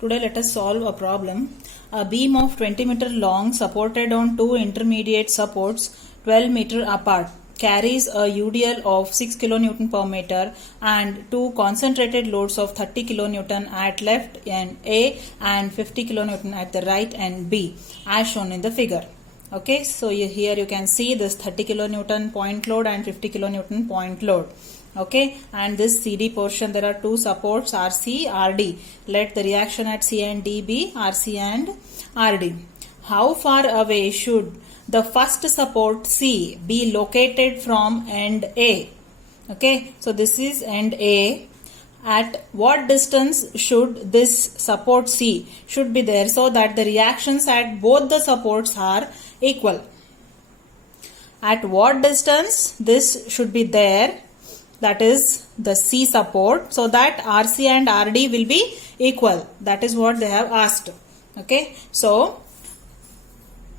Today let us solve a problem. A beam of 20 meter long supported on two intermediate supports 12 meter apart carries a UDL of 6 kN per meter and two concentrated loads of 30 kN at left end A and 50 kN at the right end B as shown in the figure. Okay, so here you can see this 30 kN point load and 50 kN point load. Okay, and this CD portion there are two supports RC, RD. Let the reaction at C and D be RC and RD. How far away should the first support C be located from end A? Okay, so this is end A. At what distance should this support C should be there so that the reactions at both the supports are equal? At what distance this should be there, that is the C support, so that RC and RD will be equal. That is what they have asked. Okay, so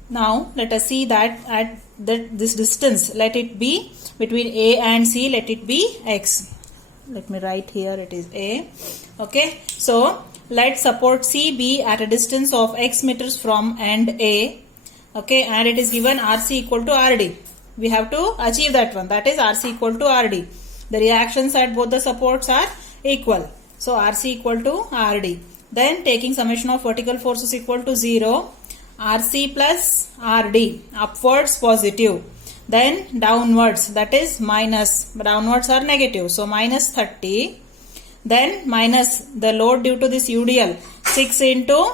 now let us see that at this distance, let it be between A and C, let it be X. Let me write here, it is A. Okay, so let support C be at a distance of X meters from end A. Okay, and it is given RC equal to RD. We have to achieve that one, that is RC equal to RD. The reactions at both the supports are equal. So RC equal to RD. Then taking summation of vertical forces equal to 0. RC plus RD. Upwards positive. Then downwards, that is minus. Downwards are negative. So minus 30. Then minus the load due to this UDL. 6 into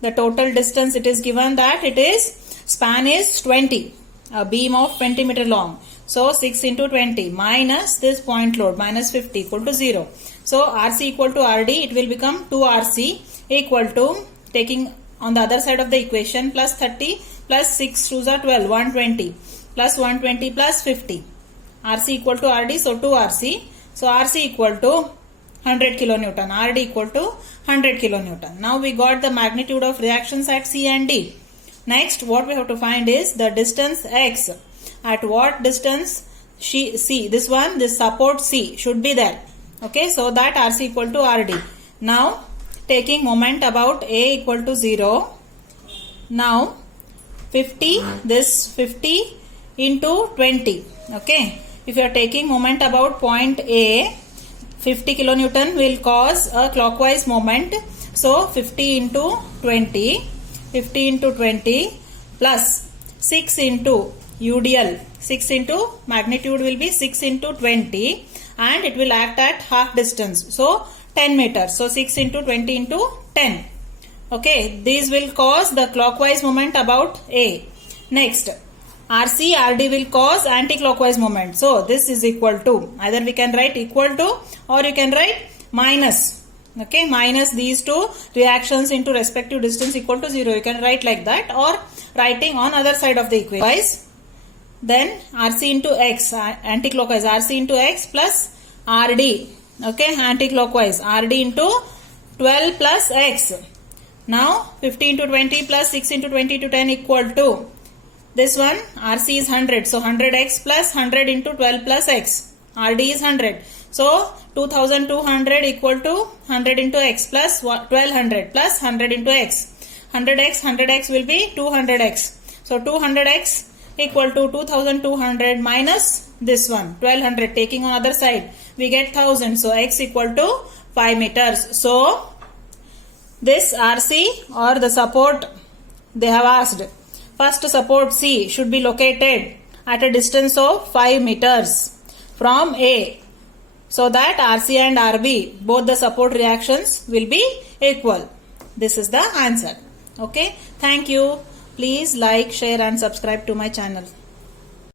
the total distance, it is given that it is span is 20. A beam of 20 meter long. So 6 into 20 minus this point load minus 50 equal to 0. So RC equal to RD, it will become 2RC equal to, taking on the other side of the equation, plus 30 plus 6 2s are 12, 120 plus 120 plus 50. RC equal to RD, so 2RC. So RC equal to 100 kilonewton, RD equal to 100 kilonewton. Now we got the magnitude of reactions at C and D. Next, what we have to find is the distance X. At what distance C, this one, this support C should be there. Okay, so that RC equal to RD. Now, taking moment about A equal to 0. Now, 50, this 50 into 20. Okay, if you are taking moment about point A, 50 kilonewton will cause a clockwise moment. So, 50 into 20. 50 into 20 plus 6 into UDL. 6 into magnitude will be 6 into 20 and it will act at half distance. So 10 meters. So 6 into 20 into 10. Okay, these will cause the clockwise moment about A. Next, RC, RD will cause anti-clockwise moment. So this is equal to, either we can write equal to or you can write minus. Okay, minus these two reactions into respective distance equal to 0. You can write like that or writing on other side of the equation. Then RC into X, anti-clockwise, RC into X plus RD. Okay, anti-clockwise, RD into 12 plus X. Now 50 into 20 plus 6 into 20 to 10 equal to this one. RC is 100. So 100X plus 100 into 12 plus X. RD is 100. So 2200 equal to 100 into X plus 1200 plus 100 into X. 100X will be 200X. So 200X equal to 2200 minus this one 1200, taking on other side we get 1000. So X equal to 5 meters. So this RC or the support they have asked, first support C should be located at a distance of 5 meters from A, so that RC and RB, both the support reactions will be equal. This is the answer. Okay, thank you. Please like, share and subscribe to my channel.